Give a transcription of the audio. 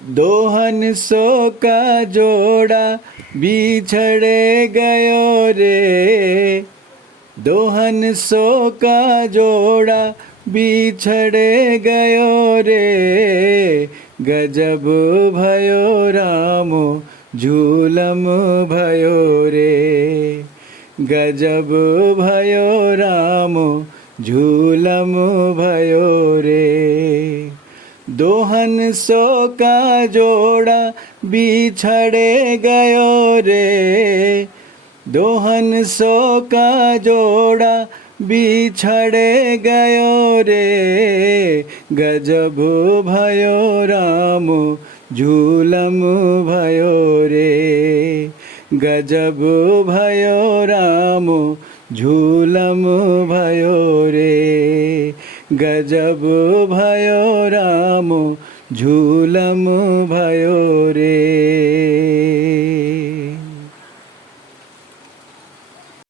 दो हंसों का जोड़ा बिछड़ गयो रे, दो हंसों का जोड़ा बिछड़ गयो रे, गजब भयो रामो झूलम भयो रे, गजब भयो रामो झूलम भयो रे। दो हंसों का जोड़ा बिछड़ गयो रे, दो हंसों का जोड़ा बिछड़ गयो रे, गजब भयो रामो झूलम भयो रे, गजब भयो रामो झूलम भयो रे, गजब भयो रामो झूलम भयो रे।